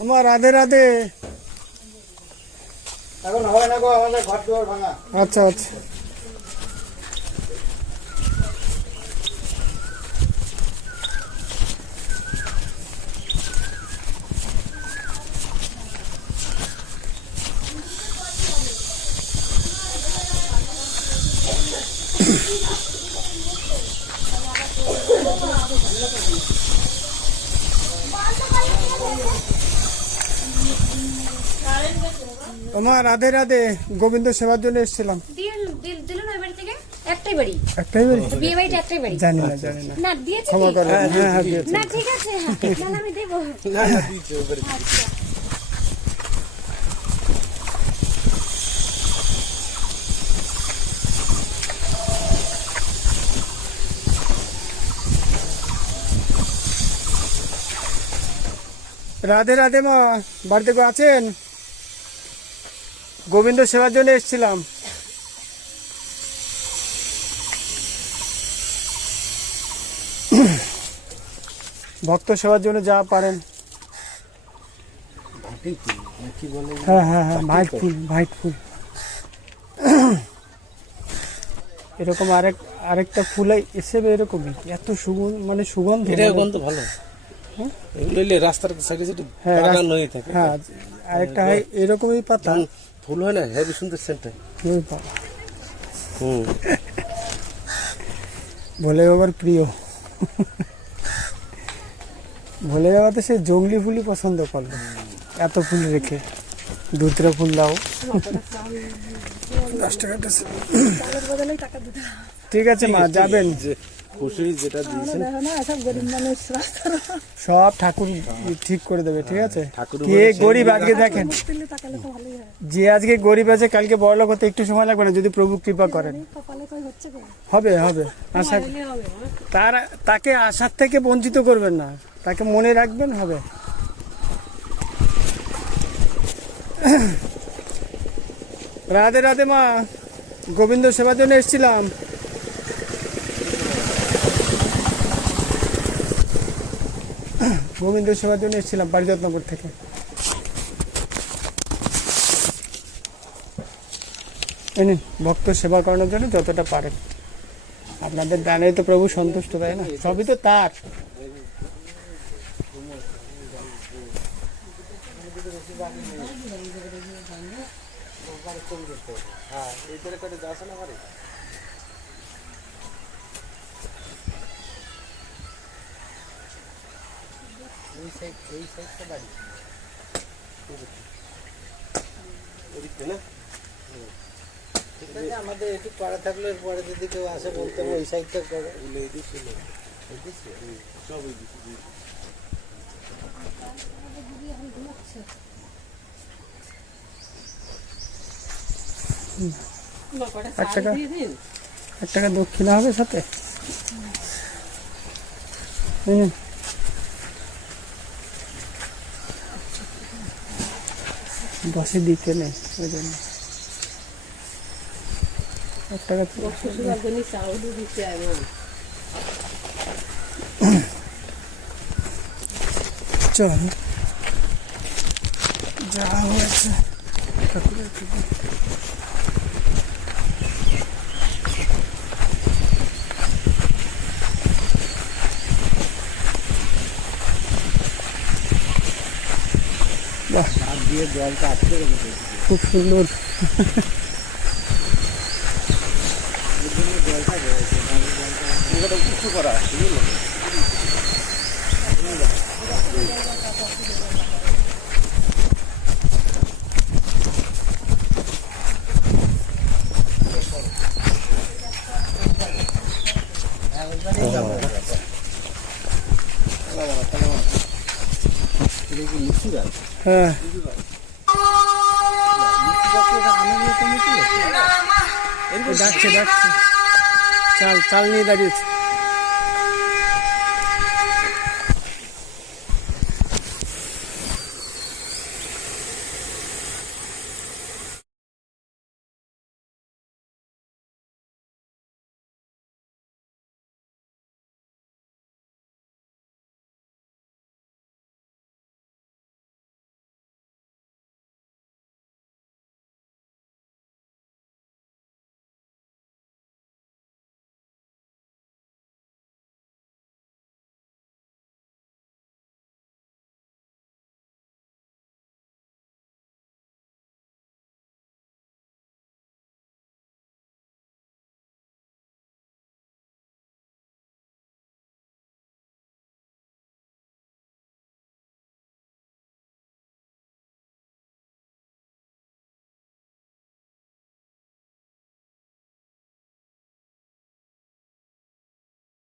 আমার রাধে রাধে। এখন হয় না গো, আমাদের ঘর দুয়ার ভাঙা। আচ্ছা আচ্ছা। তোমার রাধে রাধে। গোবিন্দ সেবার জন্য এসেছিলাম। একটাই বাড়ি, একটাই বাড়ি? বিয়ে বাড়িটা একটাই বাড়ি। জানি না জানি না। না দিয়েছে ক্ষমা করো। হ্যাঁ হ্যাঁ দিয়েছি। না ঠিক আছে, তাহলে আমি দেবো। আচ্ছা রাধে রাধে মা, বাড়িতে কেউ আছেন? গোবিন্দ সেবার জন্য এসেছিলাম। ভক্ত সেবার জন্য যা পারেন। হ্যাঁ হ্যাঁ হ্যাঁ, ভাইট ফুল, ভাইট ফুল। এরকম আরেকটা ফুল এসে এরকমই, এত সুগন্ধ, মানে সুগন্ধ। এটা গন্ধ ভালো। এগুলো রাস্তার সাইডে সাইডে বাগান হয়ে থাকে। হ্যাঁ, আরেকটা হয় এরকমই পাতা, ফুল হয় না, হেভি সুন্দর সেন্ট হয়। ভোলে বাবার প্রিয়। ভোলে বাবা তো সে জঙ্গলি ফুলই পছন্দ করলো, এত ফুল রেখে। দুধরা ফুল দাও। 10 টাকা। ঠিক আছে মা, যাবেন। সব ঠাকুর ঠিক করে দেবে, ঠিক আছে? কে গরিব আজকে দেখেন, যে আজকে গরিব আছে কালকে বড়লোক হতে একটু সময় লাগবে না, যদি প্রভু কৃপা করেন। হবে হবে, আশা। তাকে আশার থেকে বঞ্চিত করবেন না, তাকে মনে রাখবেন, হবে। রাধে রাধে মা, গোবিন্দ সেবার জন্য এসেছিলাম। গোবিন্দ সেবার জন্য এসেছিলাম পারিজাতনগর থেকে। ভক্ত সেবা করানোর জন্য যতটা পারেন। আপনাদের দানে তো প্রভু সন্তুষ্ট, তাই না? সবই তো তার। আমাদের একটু পাড়া থাকলে পরে যদি কেউ আসে বলতে ওই সাইডটা করে। এক টাকা দক্ষিণা হবে সাথে। বসে দিতে নেই, ওই জন্য 1 টাকা। চল, যা হয়েছে। খুব সুন্দর। হ্যাঁ, ডাকছে, চাল নিয়ে দাঁড়িয়েছে।